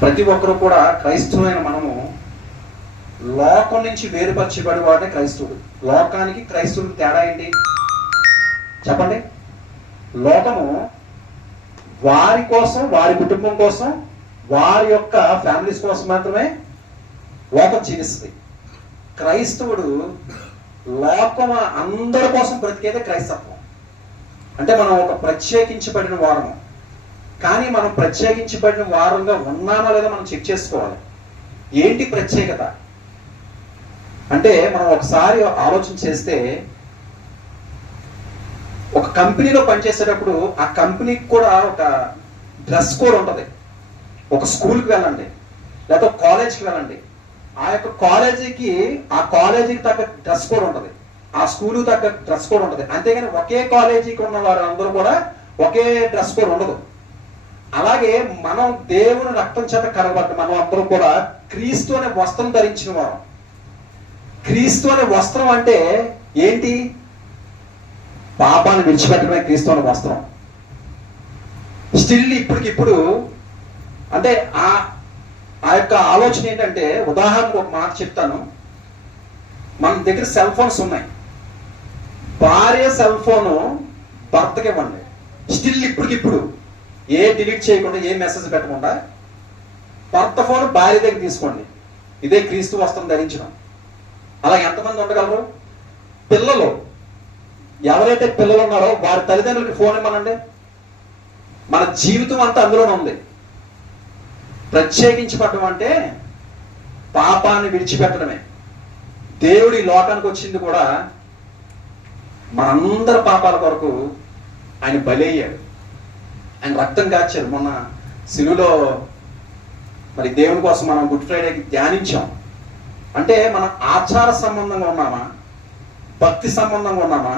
ప్రతి ఒక్కరు కూడా క్రైస్తవులైన మనము లోకం నుంచి వేరుపరచబడి వాడే క్రైస్తవుడు. లోకానికి క్రైస్తవుడికి తేడా ఏంటి చెప్పండి? లోకము వారి కోసం, వారి కుటుంబం కోసం, వారి యొక్క ఫ్యామిలీస్ కోసం మాత్రమే లోకం జీవిస్తుంది. క్రైస్తవుడు లోకం అందరి కోసం బ్రతికేదే క్రైస్తవం. అంటే మనం ఒక ప్రత్యేకించబడిన వారము. కానీ మనం ప్రత్యేకించబడిన వారంగా ఉన్నామా లేదా మనం చెక్ చేసుకోవాలి. ఏంటి ప్రత్యేకత అంటే, మనం ఒకసారి ఆలోచన చేస్తే, ఒక కంపెనీలో పనిచేసేటప్పుడు ఆ కంపెనీకి కూడా ఒక డ్రెస్ కోడ్ ఉంటుంది. ఒక స్కూల్కి వెళ్ళండి, లేకపోతే కాలేజ్కి వెళ్ళండి, ఆ యొక్క కాలేజీకి తగ్గ డ్రెస్ కోడ్ ఉంటుంది, ఆ స్కూల్కి తగ్గ డ్రెస్ కోడ్ ఉంటుంది. అంతేగాని ఒకే కాలేజీకి ఉన్న వారు అందరూ కూడా ఒకే డ్రెస్ కోడ్ ఉండదు. అలాగే మనం దేవుని రక్తం చేత కడగబడ్డ మనం అందరూ కూడా క్రీస్తు అనే వస్త్రం ధరించిన వారు. క్రీస్తు అనే వస్త్రం అంటే ఏంటి? పాపాన్ని విడిచిపెట్టడమే క్రీస్తు అనే వస్త్రం. స్టిల్ ఇప్పటికిప్పుడు అంటే ఆ యొక్క ఆలోచన ఏంటంటే, ఉదాహరణకు ఒక మాట చెప్తాను. మన దగ్గర సెల్ ఫోన్స్ ఉన్నాయి. భార్య సెల్ ఫోను భర్తకి ఇవ్వండి. స్టిల్ ఇప్పటికిప్పుడు ఏ డిలీట్ చేయకుండా, ఏ మెసేజ్ పెట్టకుండా భర్త ఫోన్ భార్య దగ్గర తీసుకోండి. ఇదే క్రీస్తు వస్త్రం ధరించడం. అలా ఎంతమంది ఉండగలరు? పిల్లలు, ఎవరైతే పిల్లలు ఉన్నారో వారి తల్లిదండ్రులకి ఫోన్ ఇవ్వనండి. మన జీవితం అంతా అందులోనే ఉంది. ప్రత్యేకించబడడం అంటే పాపాన్ని విడిచిపెట్టడమే. దేవుడి లోకానికి వచ్చింది కూడా మనందరి పాపాల కొరకు ఆయన బలి అయ్యాడు. ఆయన రక్తం కాచారు. మొన్న సిలువలో మరి దేవుని కోసం మనం గుడ్ ఫ్రైడేకి ధ్యానించాం. అంటే మనం ఆచార సంబంధంగా ఉన్నామా, భక్తి సంబంధంగా ఉన్నామా,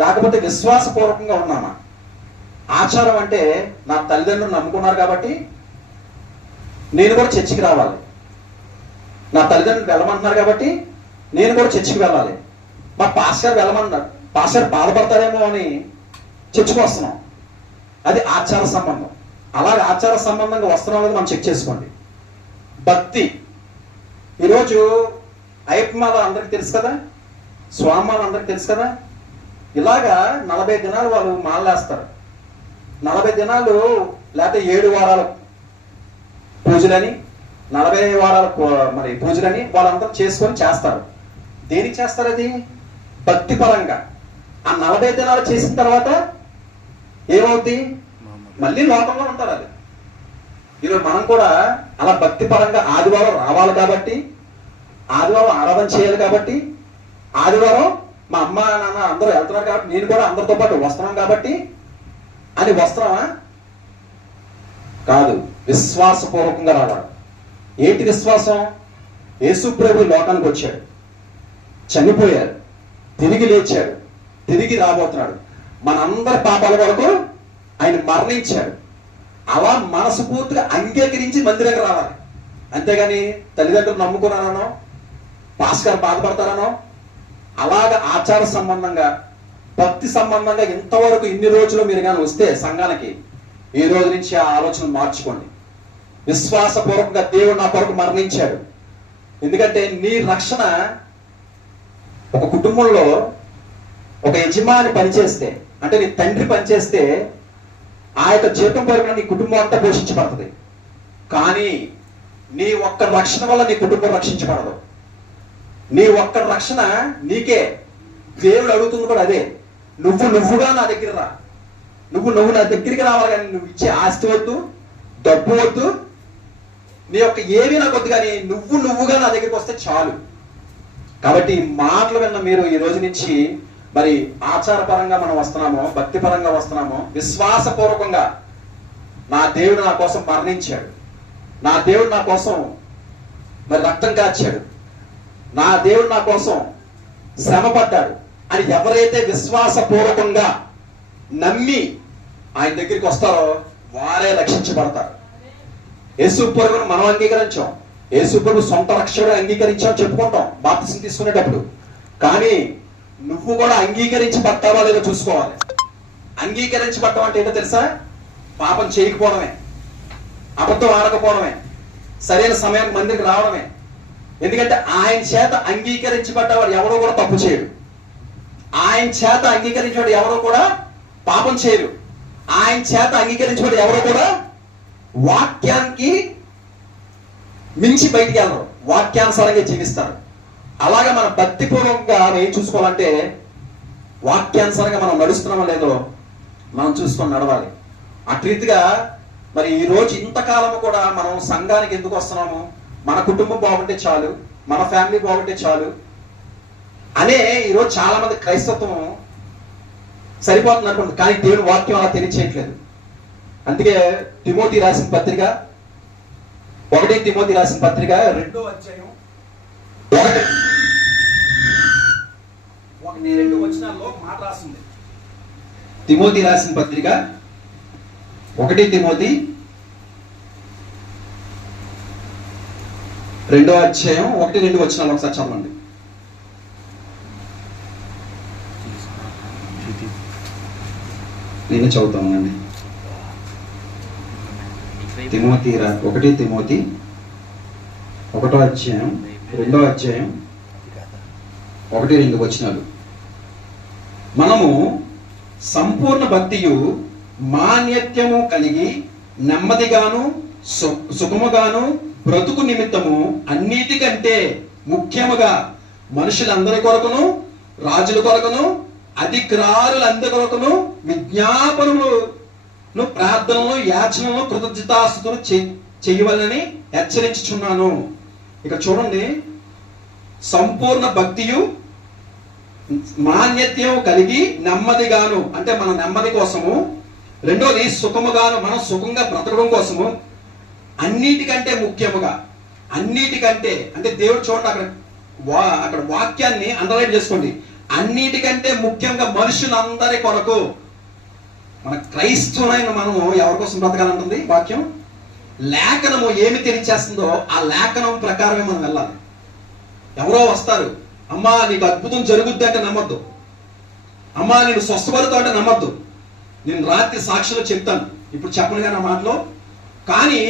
లేకపోతే విశ్వాసపూర్వకంగా ఉన్నామా? ఆచారం అంటే నా తల్లిదండ్రులు నమ్ముకున్నారు కాబట్టి నేను కూడా చర్చికి రావాలి, నా తల్లిదండ్రులు వెళ్ళమంటున్నారు కాబట్టి నేను కూడా చర్చికి వెళ్ళాలి, మా పాస్టర్ వెళ్ళమన్నారు, పాస్టర్ బాధపడతారేమో అని చర్చికి వస్తున్నాం. అది ఆచార సంబంధం. అలాగే ఆచార సంబంధంగా వస్తున్నాం అనేది మనం చెక్ చేసుకోండి. భక్తి, ఈరోజు అయ్యప్పమాల అందరికి తెలుసు కదా, స్వామిమాల అందరికి తెలుసు కదా. ఇలాగా 40 దినాలు వాళ్ళు మాలలేస్తారు. 40 దినాలు లేకపోతే 7 వారాల పూజలని, 40 వారాల మరి పూజలని వాళ్ళందరూ చేసుకొని చేస్తారు. దేనికి చేస్తారు? అది భక్తి పరంగా. ఆ 40 దినాలు చేసిన తర్వాత ఏమవుద్ది? మళ్ళీ లోకంలో ఉంటారు. అది ఈరోజు మనం కూడా అలా భక్తి పరంగా ఆదివారం రావాలి కాబట్టి, ఆదివారం ఆరాధన చేయాలి కాబట్టి, ఆదివారం మా అమ్మ నాన్న అందరూ వెళ్తున్నారు కాబట్టి నేను కూడా అందరితో పాటు వస్తున్నాం కాబట్టి అని వస్త్రమా? కాదు, విశ్వాసపూర్వకంగా రావాలి. ఏంటి విశ్వాసం? యేసు ప్రభు లోకానికి వచ్చాడు, చనిపోయాడు, తిరిగి లేచాడు, తిరిగి రాబోతున్నాడు. మనందరి పాపాల వరకు ఆయన మరణించాడు. అలా మనస్ఫూర్తిగా అంగీకరించి మందిరంగా రావాలి. అంతేగాని తల్లిదండ్రులు నమ్ముకున్నానో, పాస్టర్ బాధపడతారనో, అలాగా ఆచార సంబంధంగా, భక్తి సంబంధంగా ఇంతవరకు ఇన్ని రోజులు మీరు కానీ వస్తే సంఘానికి, ఈ రోజు నుంచి ఆ ఆలోచన మార్చుకోండి. విశ్వాసపూర్వకంగా దేవుడు నా కొరకు మరణించాడు. ఎందుకంటే నీ రక్షణ, ఒక కుటుంబంలో ఒక యజమాని పనిచేస్తే, అంటే నీ తండ్రి పనిచేస్తే ఆ యొక్క జీతం కొరకు నీ కుటుంబం అంతా పోషించబడుతుంది. కానీ నీ ఒక్క రక్షణ వల్ల నీ కుటుంబం రక్షించబడదు. నీ ఒక్క రక్షణ నీకే. దేవుడు అడుగుతుంది కూడా అదే. నువ్వుగా నా దగ్గర రా, నువ్వు నా దగ్గరికి రావాలి. కానీ నువ్వు ఇచ్చే ఆస్తి వద్దు, డబ్బు వద్దు, నీ యొక్క ఏమీ నాకు వద్దు, కానీ నువ్వుగా నా దగ్గరికి వస్తే చాలు. కాబట్టి ఈ మాటలు విన్న మీరు ఈ రోజు నుంచి మరి ఆచారపరంగా మనం వస్తున్నామో, భక్తి పరంగా వస్తున్నామో, విశ్వాసపూర్వకంగా నా దేవుడు నా కోసం మరణించాడు, నా దేవుడు నా కోసం మరి రక్తం కాచాడు, నా దేవుడు నా కోసం శ్రమపడ్డాడు అని ఎవరైతే విశ్వాసపూర్వకంగా నమ్మి ఆయన దగ్గరికి వస్తారో వారే రక్షించబడతారు. యేసు ప్రభువును మనం అంగీకరించాం, యేసు ప్రభు సొంత రక్షకుడు అంగీకరించాం చెప్పుకుంటాం బాప్తిసం తీసుకునేటప్పుడు. కానీ నువ్వు కూడా అంగీకరించబడ్డావా లేదో చూసుకోవాలి. అంగీకరించబడ్డం అంటే ఏంటో తెలుసా? పాపం చేయకపోవడమే, అబద్ధం ఆడకపోవడమే, సరైన సమయానికి మందిరికి రావడమే. ఎందుకంటే ఆయన చేత అంగీకరించబడ్డవాడు ఎవరో కూడా తప్పు చేయడు. ఆయన చేత అంగీకరించబడి ఎవరో కూడా పాపం చేయరు. ఆయన చేత అంగీకరించబడి ఎవరో కూడా వాక్యానికి మించి బయటికి వెళ్ళరు, వాక్యానుసారంగా జీవిస్తారు. అలాగే మన భక్తిపూర్వకంగా ఏం చూసుకోవాలంటే వాక్యానుసారంగా మనం నడుస్తున్నామో లేదో మనం చూసుకొని నడవాలి. అట్రీతిగా మరి ఈ రోజు ఇంతకాలము కూడా మనం సంఘానికి ఎందుకు వస్తున్నాము? మన కుటుంబం బాగుంటే చాలు, మన ఫ్యామిలీ బాగుంటే చాలు అనే ఈరోజు చాలా మంది క్రైస్తత్వం సరిపోతుంది అనుకుంటుంది. కానీ దేవుని వాక్యం అలా తెలియచేయట్లేదు. అందుకే తిమోతి రాసిన పత్రిక 1 తిమోతి రాసిన పత్రిక 2వ అధ్యాయం 1-2 వచనాల్లో మాట రాసింది. తిమోతి రాసిన పత్రిక 1 తిమోతి 2వ అధ్యాయం 1-2 వచనాలు ఒకసారి చదవండి. నేను చదువుతానండి. 1 తిమోతి 1వ అధ్యాయం 2వ అధ్యాయం 1-2 వచనాలు. మనము సంపూర్ణ భక్తియు మాన్యత్యము కలిగి నెమ్మదిగాను సుఖముగాను బ్రతుకు నిమిత్తము అన్నిటికంటే ముఖ్యముగా మనుషులందరి కొరకును రాజుల కొరకును అధికారులందరి కొరకును విజ్ఞాపనములను ప్రార్థనలు యాచనలు కృతజ్ఞతాస్తుతులు చేయవలని హెచ్చరించుచున్నాను. ఇక చూడండి, సంపూర్ణ భక్తియు మాన్యత్యం కలిగి నెమ్మదిగాను అంటే మన నెమ్మది కోసము, రెండోది సుఖముగాను మనం సుఖంగా బ్రతకడం కోసము, అన్నిటికంటే ముఖ్యముగా, అన్నిటికంటే అంటే దేవుడు చూడండి అక్కడ వాక్యాన్ని అండర్లైన్ చేసుకోండి. అన్నిటికంటే ముఖ్యంగా మనుషులందరి కొరకు. మన క్రైస్తవులైన మనము ఎవరి కోసం బ్రతకాలంటుంది వాక్యం. లేఖనము ఏమి తెలియచేస్తుందో ఆ లేఖనం ప్రకారమే మనం వెళ్ళాలి. ఎవరో వస్తారు, అమ్మా నీకు అద్భుతం జరుగుద్ది అంటే నమ్మద్దు, అమ్మా నేను స్వస్థపడుతా అంటే నమ్మద్దు. నేను రాత్రి సాక్షిలో చెప్తాను, ఇప్పుడు చెప్పనుగా నా మాటలో. కానీ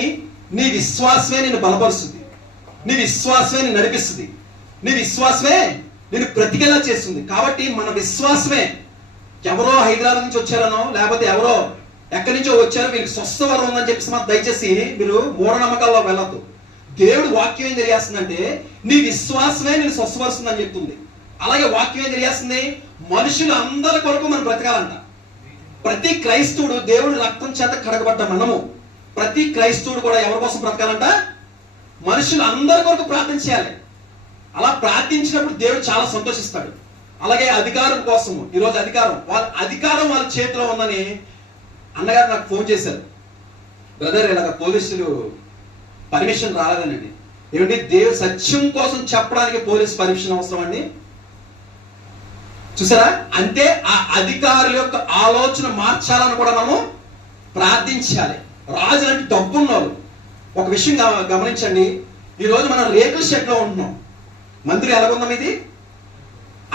నీ విశ్వాసమే నిన్ను బలపరుస్తుంది, నీ విశ్వాసమే నిన్ను నడిపిస్తుంది, నీ విశ్వాసమే నిన్ను బ్రతికేలా చేస్తుంది. కాబట్టి మన విశ్వాసమే. ఎవరో హైదరాబాద్ నుంచి వచ్చారనో లేకపోతే ఎవరో ఎక్కడి నుంచో వచ్చారో వీళ్ళకి స్వస్థవరం ఉందని చెప్పేసి మాకు దయచేసి మీరు మూఢనమ్మకాల్లో వెళ్ళద్దు. దేవుడు వాక్యం ఏం తెలియజేస్తుందంటే నీ విశ్వాసమే నేను స్వస్థపరుస్తుందని చెప్తుంది. అలాగే వాక్యం ఏం తెలియజేస్తుంది, మనుషులు అందరి కొరకు మనం బ్రతకాలంట. ప్రతి క్రైస్తవుడు దేవుడి రక్తం చేత కడగబడ్డ మనము, ప్రతి క్రైస్తవుడు కూడా ఎవరి కోసం బ్రతకాలంట? మనుషులు అందరి కొరకు ప్రార్థన చేయాలి. అలా ప్రార్థించినప్పుడు దేవుడు చాలా సంతోషిస్తాడు. అలాగే అధికారం కోసము, ఈరోజు అధికారం వాళ్ళ చేతిలో ఉందని అన్నగారు నాకు ఫోన్ చేశారు. బ్రదర్ ఇలాగ పోలీసులు పర్మిషన్ రాలేదనండి. ఏమిటి, దేవుడు సత్యం కోసం చెప్పడానికి పోలీస్ పర్మిషన్ అవసరం అండి? చూసారా? అంటే ఆ అధికారుల యొక్క ఆలోచన మార్చాలని కూడా మనము ప్రార్థించాలి. రాజులు అంటే డబ్బున్నారు. ఒక విషయం గమనించండి, ఈరోజు మనం రేకుల షెడ్లో ఉంటున్నాం. మందిరం ఎలాగుందాం ఇది?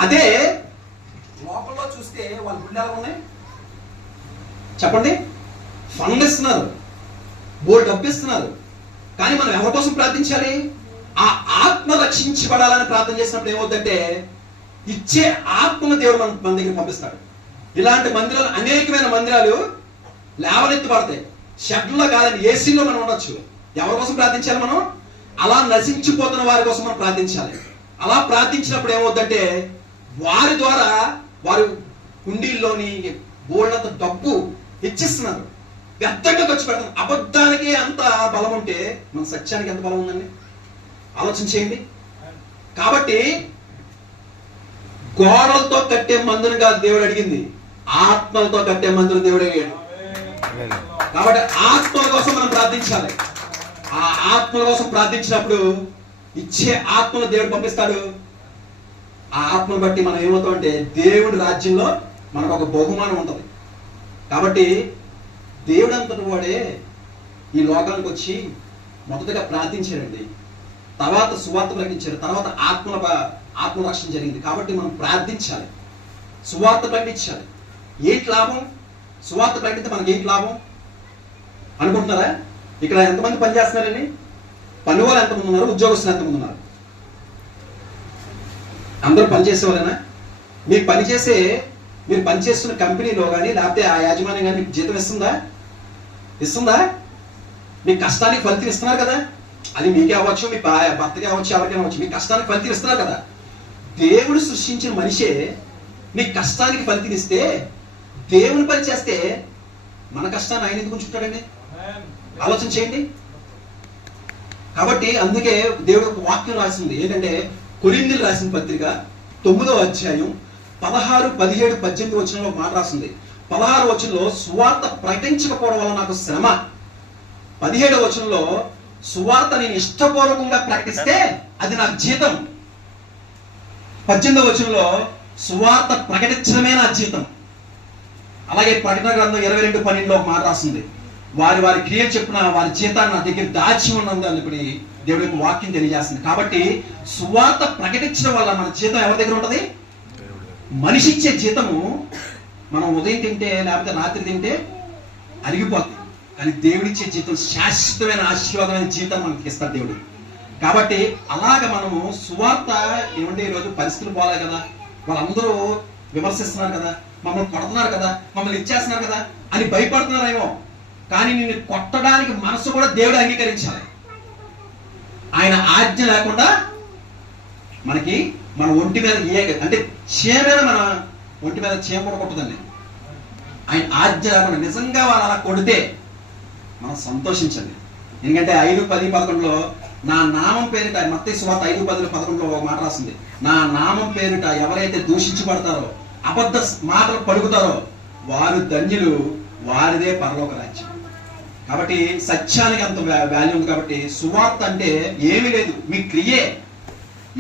అదే లోపల్లో చూస్తే వాళ్ళ గుండె ఎలా ఉన్నాయి చెప్పండి? ఫండ్ ఇస్తున్నారు, బోర్డు డబ్బు ఇస్తున్నారు. కానీ మనం ఎవరి కోసం ప్రార్థించాలి? ఆ ఆత్మ రక్షించబడాలని ప్రార్థన చేసినప్పుడు ఏమవుతుందంటే ఇచ్చే ఆత్మను దేవుడు మన దగ్గర పంపిస్తాడు. ఇలాంటి మందిరాలు, అనేకమైన మందిరాలు లేవనెత్తిపడతాయి. షెడ్లో కాదని ఏసీలో మనం ఉండొచ్చు. ఎవరి కోసం ప్రార్థించాలి మనం? అలా నశించిపోతున్న వారి కోసం మనం ప్రార్థించాలి. అలా ప్రార్థించినప్పుడు ఏమవుతుందంటే వారి ద్వారా వారు కుండీల్లోని బోల్డంత డబ్బు ఇచ్చిస్తున్నారు, వ్యర్థంగా ఖర్చు పెడతారు. అబద్ధానికి అంత బలం ఉంటే మన సత్యానికి ఎంత బలం ఉందండి? ఆలోచన చేయండి. కాబట్టి గోడలతో కట్టే మందిరం కాదు దేవుడు అడిగింది, ఆత్మలతో కట్టే మందిరం దేవుడు అడిగాడు. కాబట్టి ఆత్మల కోసం మనం ప్రార్థించాలి. ఆ ఆత్మల కోసం ప్రార్థించినప్పుడు ఇచ్చే ఆత్మను దేవుడు పంపిస్తాడు. ఆ ఆత్మను బట్టి మనం ఏమవుతామంటే దేవుడి రాజ్యంలో మనకు ఒక బహుమానం ఉంటుంది. కాబట్టి దేవుడు అంతటి వాడే ఈ లోకానికి వచ్చి మొదటగా ప్రార్థించారండి, తర్వాత సువార్త ప్రకటించారు, తర్వాత ఆత్మరక్షణ జరిగింది. కాబట్టి మనం ప్రార్థించాలి, సువార్త ప్రకటించాలి. ఏంటి లాభం? సువార్త ప్రకటిస్తే మనకి ఏంటి లాభం అనుకుంటున్నారా? ఇక్కడ ఎంతమంది పనిచేస్తున్నారండి? పని వాళ్ళు ఎంతమంది ఉన్నారు, ఉద్యోగస్తులు ఎంతమంది ఉన్నారు? అందరూ పనిచేసేవారేనా? మీరు పనిచేస్తున్న కంపెనీలో కానీ లేకపోతే ఆ యాజమాన్యం కానీ మీకు జీతం ఇస్తుందా? మీ కష్టానికి ఫలితం ఇస్తున్నారు కదా. అది మీకే అవ్వచ్చు, మీ భర్తకే అవ్వచ్చు, ఎవరికైనా అవ్వచ్చు, మీ కష్టానికి ఫలితం ఇస్తున్నారు కదా. దేవుడు సృష్టించిన మనిషే మీ కష్టానికి ఫలితం ఇస్తే, దేవుని పని చేస్తే మన కష్టాన్ని ఆయన ఎందుకు ఉంచుకుంటాడండి? ఆలోచన చేయండి. కాబట్టి అందుకే దేవుడు ఒక వాక్యం రాసింది ఏంటంటే, కొరింథీయులకు రాసిన పత్రిక 9వ అధ్యాయం 16, 17, 18 వచనంలో మాట రాసింది. 16వ వచనంలో సువార్త ప్రకటించకపోవడం వల్ల నాకు శ్రమ. 17వ వచనంలో సువార్త నేను ఇష్టపూర్వకంగా ప్రకటిస్తే అది నాకు జీతం. 18వ వచనంలో సువార్త ప్రకటించడమే నా జీతం. అలాగే ప్రకటన గ్రంథం 22:12 ఒక మాట రాసింది, వారి వారి క్రియలు చెప్పిన వారి జీతాన్ని నా దగ్గర దాచి ఉన్నదని ఇప్పుడు దేవుడి యొక్క వాక్యం తెలియజేస్తుంది. కాబట్టి సువార్త ప్రకటించడం వల్ల మన జీతం ఎవరి దగ్గర ఉంటుంది? మనిషి ఇచ్చే జీతము మనం ఉదయం తింటే లేకపోతే రాత్రి తింటే అరిగిపోతుంది, కానీ దేవుడిచ్చే జీతం శాశ్వతమైన ఆశీర్వాదమైన జీతం మనకి ఇస్తాడు దేవుడు. కాబట్టి అలాగ మనము సువార్త ఏమంటే ఈరోజు పరిస్థితులు పోలే కదా, వాళ్ళందరూ విమర్శిస్తున్నారు కదా, మమ్మల్ని కొడుతున్నారు కదా, మమ్మల్ని ఇచ్చేస్తున్నారు కదా అని భయపడుతున్నారేమో, కానీ నిన్ను కొట్టడానికి మనసు కూడా దేవుడు అంగీకరించాలి. ఆయన ఆజ్ఞ లేకుండా మనకి మన ఒంటి మీద అంటే చీమైన మన ఒంటి మీద చీమ కూడా కొట్టదండి. ఆయన ఆజ్ఞ లేకుండా నిజంగా వాళ్ళు అలా కొడితే మనం సంతోషించండి. ఎందుకంటే 5, 10, 11లో నా నామం పేరిట, మత్తయి సువార్త 5, 10, 11లో ఒక మాట రాసింది, నా నామం పేరిట ఎవరైతే దూషించబడతారో, అబద్ధ మాటలు పలుకుతారో వారు ధన్యులు, వారిదే పరలోక రాజ్యం. కాబట్టి సత్యానికి అంత వాల్యూ ఉంది. కాబట్టి సువార్త అంటే ఏమీ లేదు, మీ క్రియే.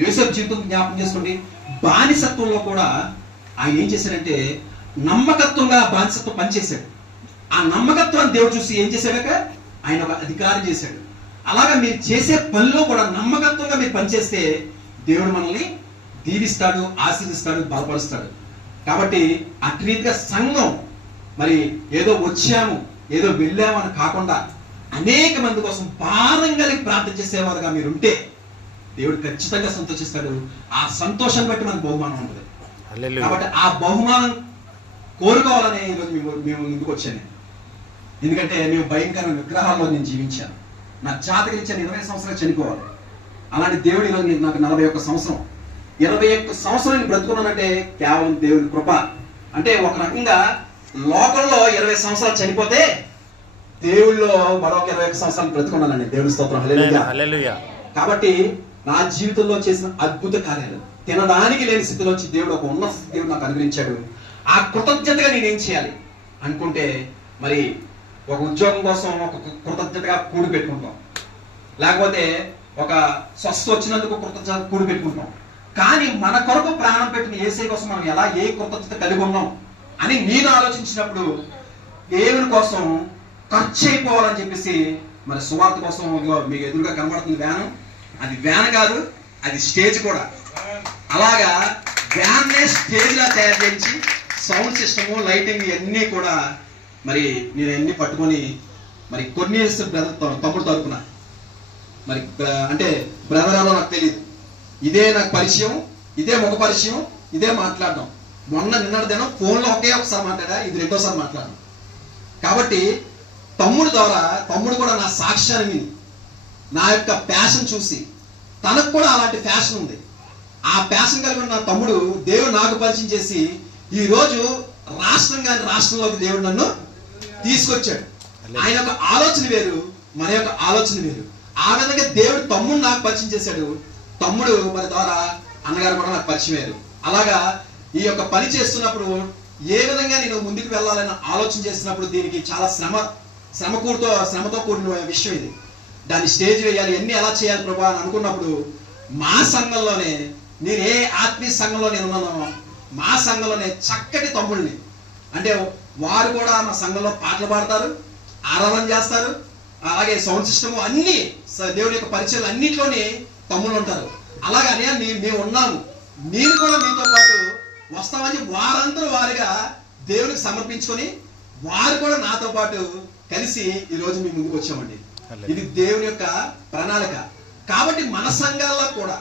యోసేపు జీవితం జ్ఞాపకం చేసుకోండి. బానిసత్వంలో కూడా ఆయన ఏం చేశాడంటే నమ్మకత్వంగా బానిసత్వం పనిచేశాడు. ఆ నమ్మకత్వాన్ని దేవుడు చూసి ఏం చేశాడక ఆయన ఒక అధికారం చేశాడు. అలాగా మీరు చేసే పనిలో కూడా నమ్మకత్వంగా మీరు పనిచేస్తే దేవుడు మనల్ని దీవిస్తాడు, ఆశీర్దిస్తాడు, బలపరుస్తాడు. కాబట్టి అట్రీతిగా సంఘం మరి ఏదో వచ్చాము ఏదో వెళ్ళామని కాకుండా అనేక మంది కోసం భారం కలిగి ప్రార్థన చేసేవారుగా మీరు ఉంటే దేవుడు ఖచ్చితంగా సంతోషిస్తాడు. ఆ సంతోషాన్ని బట్టి మనకు బహుమానం ఉంటుంది. కాబట్టి ఆ బహుమానం కోరుకోవాలనే ఈరోజు మేము ముందుకు వచ్చాను. ఎందుకంటే మేము భయంకరమైన విగ్రహాల్లో నేను జీవించాను. నా జాతకరించాను 20 సంవత్సరాలు చనిపోవాలి. అలాంటి దేవుడు ఈరోజు నాకు 41 సంవత్సరం 21 సంవత్సరాలు బ్రతుకున్నానంటే కేవలం దేవుని కృప. అంటే ఒక రకంగా లోకంలో 20 సంవత్సరాలు చనిపోతే దేవుళ్ళో మరొక 21 సంవత్సరాలు బ్రతుకున్నానండి. దేవుని స్తోత్రం, హల్లెలూయా. కాబట్టి నా జీవితంలో చేసిన అద్భుత కార్యాలు, తినడానికి లేని స్థితిలో వచ్చి దేవుడు ఒక ఉన్నత స్థితి దేవుడు నాకు అనుగ్రహించాడు. ఆ కృతజ్ఞతగా నేనేం చేయాలి అనుకుంటే, మరి ఒక ఉద్యోగం కోసం ఒక కృతజ్ఞతగా కూడి పెట్టుకుంటాం, లేకపోతే ఒక స్వస్థ వచ్చినందుకు కృతజ్ఞత కూడి పెట్టుకుంటాం. కానీ మన కొరకు ప్రాణం పెట్టిన యేసయ్య కోసం మనం ఎలా ఏ కృతజ్ఞత కలిగి ఉన్నాం అని నేను ఆలోచించినప్పుడు దేవుని కోసం ఖర్చు అయిపోవాలని చెప్పేసి మరి సువార్త కోసం మీకు ఎదురుగా కనబడుతుంది వ్యాను. అది వ్యాన్ కాదు, అది స్టేజ్ కూడా. అలాగా వ్యాన్నే స్టేజ్ లా తయారు చేయించి సౌండ్ సిస్టము, లైటింగ్ ఇవన్నీ కూడా మరి నేను అన్ని పట్టుకొని మరి కొన్ని తమ్ముడు తరపున మరి అంటే బ్రదర్ అనో నాకు తెలియదు, ఇదే నాకు పరిచయం, ఇదే ముఖ పరిచయం, ఇదే మాట్లాడడం. మొన్న నిన్నటి దినం ఫోన్లో ఒకే ఒకసారి మాట్లాడా, ఇది 2వ సారి మాట్లాడడం. కాబట్టి తమ్ముడు ద్వారా తమ్ముడు కూడా నా సాక్ష్యాన్ని విని నా యొక్క ప్యాషన్ చూసి తనకు కూడా అలాంటి ఫ్యాషన్ ఉంది. ఆ ప్యాషన్ కలిగి ఉన్న నా తమ్ముడు దేవుడు నాకు పరిచయం చేసి ఈరోజు రాష్ట్రంలోకి దేవుడు నన్ను తీసుకొచ్చాడు. ఆయన యొక్క ఆలోచన వేరు, మన యొక్క ఆలోచన వేరు. ఆ విధంగా దేవుడు తమ్ముడు నాకు పరిచయం చేశాడు. తమ్ముడు మరి ద్వారా అన్నగారు కూడా నాకు పరిచయం అయ్యారు. అలాగా ఈ యొక్క పని చేస్తున్నప్పుడు ఏ విధంగా నేను ముందుకు వెళ్ళాలని ఆలోచన చేసినప్పుడు దీనికి చాలా శ్రమతో కూడిన విషయం ఇది. దాన్ని స్టేజ్ వేయాలి, ఎన్ని ఎలా చేయాలి ప్రభా అని అనుకున్నప్పుడు మా సంఘంలోనే, నేను ఏ ఆత్మీయ సంఘంలో నేను ఉన్నానో మా సంఘంలోనే చక్కటి తమ్ముళ్ళని, అంటే వారు కూడా మా సంఘంలో పాటలు పాడతారు, ఆరాధన చేస్తారు, అలాగే సౌండ్ సిస్టమ్ అన్ని దేవుని యొక్క పరిచయాలు అన్నింటిలోనే తమ్ముళ్ళు ఉంటారు. అలాగనే మేము ఉన్నాము, నేను కూడా మీతో పాటు వస్తామని వారందరూ వారిగా దేవునికి సమర్పించుకొని వారు కూడా నాతో పాటు కలిసి ఈరోజు మీ ముందుకు వచ్చామండి. ఇది దేవుని యొక్క ప్రణాళిక. కాబట్టి మన సంఘాల్లో కూడా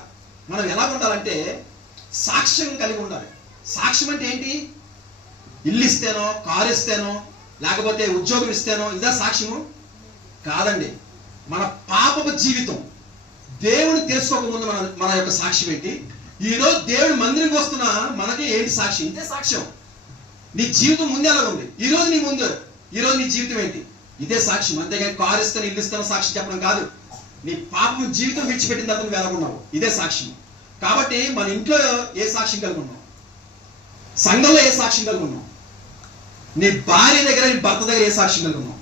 మనం ఎలా ఉండాలంటే సాక్ష్యం కలిగి ఉండాలి. సాక్ష్యం అంటే ఏంటి? ఇల్లు ఇస్తేనో, కారు ఇస్తేనో, లేకపోతే ఉద్యోగం ఇస్తేనో ఇదా సాక్ష్యము కాదండి. మన పాపపు జీవితం దేవుని తెలుసుకోకముందు మన యొక్క సాక్ష్యం ఏంటి? ఈరోజు దేవుడి మందిరికి వస్తున్నా మనకి ఏంటి సాక్ష్యం? ఇదే సాక్ష్యం. నీ జీవితం ముందే ఎలా ఉంది? ఈరోజు నీ జీవితం ఏంటి? ఇదే సాక్ష్యం. అంతేగాని కారు ఇస్తాను, ఇల్లు ఇస్తాను సాక్ష్యం చెప్పడం కాదు. నీ పాపం జీవితం విడిచిపెట్టిన తర్వాత నువ్వు ఎలాగున్నావు ఇదే సాక్ష్యం. కాబట్టి మన ఇంట్లో ఏ సాక్ష్యం కలిగి ఉన్నావు? సంఘంలో ఏ సాక్ష్యం కలిగి ఉన్నావు? నీ భార్య దగ్గర, నీ భర్త దగ్గర ఏ సాక్ష్యం కలిగి ఉన్నావు?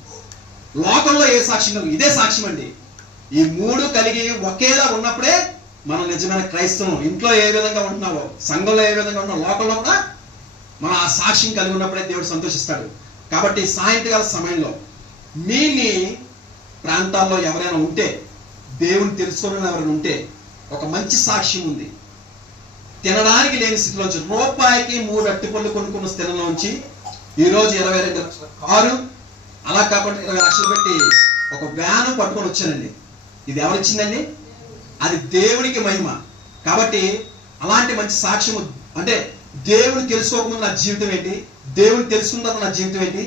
లోకంలో ఏ సాక్ష్యం కలిగి? ఇదే సాక్ష్యం అండి. ఈ మూడు కలిగి ఒకేలా ఉన్నప్పుడే మనం నిజమైన క్రైస్తవం. ఇంట్లో ఏ విధంగా ఉంటున్నావో, సంఘంలో ఏ విధంగా ఉన్నావు, లోకంలో కూడా మనం ఆ సాక్ష్యం కలిగి ఉన్నప్పుడే దేవుడు సంతోషిస్తాడు. కాబట్టి సాయంత్రకాల సమయంలో మీ ప్రాంతాల్లో ఎవరైనా ఉంటే, దేవుని తెలుసుకున్న ఎవరైనా ఉంటే, ఒక మంచి సాక్ష్యం ఉంది. తినడానికి లేని స్థితిలోంచి రూపాయికి 3 అరటిపళ్ళు కొనుక్కున్న స్థితిలోంచి ఈరోజు 22 లక్షల కారు, అలా కాకుండా 20 లక్షలు పెట్టి ఒక వ్యాను పట్టుకొని వచ్చానండి. ఇది ఎవరిచ్చిందండి? అది దేవునికి మహిమ. కాబట్టి అలాంటి మంచి సాక్ష్యము అంటే దేవుని తెలుసుకోకముందు నా జీవితం ఏంటి, దేవుని తెలుసుకున్న తర్వాత నా జీవితం ఏంటి,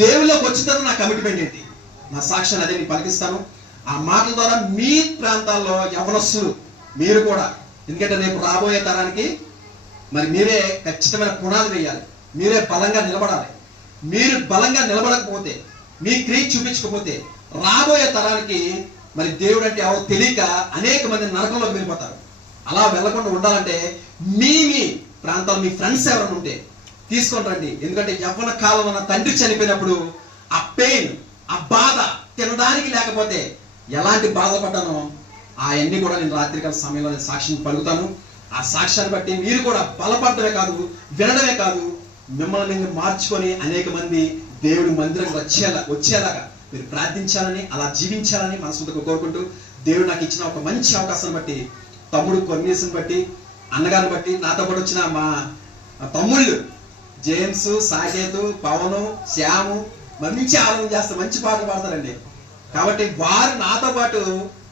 దేవుళ్ళకి వచ్చిన తర్వాత నా కమిట్మెంట్ ఏంటి, నా సాక్ష్యాన్ని అదే నేను పలికిస్తాను. ఆ మాటల ద్వారా మీ ప్రాంతాల్లో యవనస్తులు మీరు కూడా, ఎందుకంటే రేపు రాబోయే తరానికి మరి మీరే ఖచ్చితమైన పునాది వేయాలి. మీరే బలంగా నిలబడాలి. మీరు బలంగా నిలబడకపోతే, మీ క్రియ చూపించకపోతే రాబోయే తరానికి మరి దేవుడు అంటే ఎవరో తెలియక అనేక మంది నరకంలోకి వెళ్ళిపోతారు. అలా వెళ్లకుండా ఉండాలంటే మీ ప్రాంతాల్లో మీ ఫ్రెండ్స్ ఎవరైనా ఉంటే తీసుకొని రండి. ఎందుకంటే యవ్వన కాలం మన తండ్రి చనిపోయినప్పుడు ఆ పెయిన్, ఆ బాధ తినడానికి లేకపోతే ఎలాంటి బాధపడ్డానో అవన్నీ కూడా నేను రాత్రికాల సమయంలో నేను సాక్ష్యం పలుకుతాను. ఆ సాక్ష్యాన్ని బట్టి మీరు కూడా బలపడటమే కాదు, వినడమే కాదు, మిమ్మల్ని మీరు మార్చుకొని అనేక మంది దేవుడి మందిరం వచ్చేలాగా మీరు ప్రార్థించాలని, అలా జీవించాలని మనసుతో కోరుకుంటూ, దేవుడు నాకు ఇచ్చిన ఒక మంచి అవకాశాన్ని బట్టి, తమ్ముడు కొన్నేసుని బట్టి, అన్నగారిని బట్టి, నాతో పాటు వచ్చిన మా తమ్ముళ్ళు జేమ్స్, సాకేతు, పవను, శ్యాము మంచి ఆనందం చేస్తారు, మంచి పాటలు పాడతారండి. కాబట్టి వారు నాతో పాటు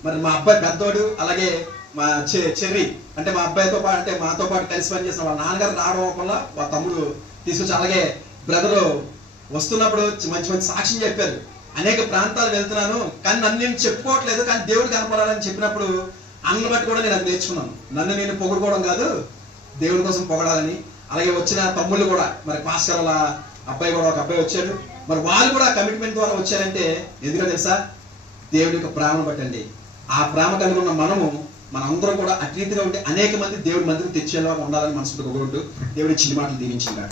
మరి మా అబ్బాయి పెద్దోడు, అలాగే మా చెర్రీ అంటే మా అబ్బాయితో పాటు అంటే మాతో పాటు కలిసి పనిచేసిన వాళ్ళ నాన్నగారు రావడం వల్ల వాళ్ళ తమ్ముడు తీసుకొచ్చి, అలాగే బ్రదరు వస్తున్నప్పుడు మంచి మంచి సాక్ష్యం చెప్పారు. అనేక ప్రాంతాలు వెళ్తున్నాను కానీ నన్ను నేను చెప్పుకోవట్లేదు, కానీ దేవుడు కనపడాలని చెప్పినప్పుడు అన్న బట్టి కూడా నేను అది నేర్చుకున్నాను. నన్ను నేను పొగుడుకోవడం కాదు, దేవుడి కోసం పొగడాలని. అలాగే వచ్చిన తమ్ముళ్ళు కూడా మరి పాస్కర్ వాళ్ళ అబ్బాయి కూడా, ఒక అబ్బాయి వచ్చాడు. మరి వాళ్ళు కూడా కమిట్మెంట్ ద్వారా వచ్చారంటే ఎందుకంటే తెలుసా? దేవుడి యొక్క ప్రేమను బట్టండి. ఆ ప్రేమ కలిగి ఉన్న మనందరం కూడా అట్రీతిగా ఉంటే అనేక మంది దేవుడి మందికి తెచ్చేలాగా ఉండాలని మనసుతో కోరుకుంటూ దేవుడి చిన్న మాటలు దీవించింది.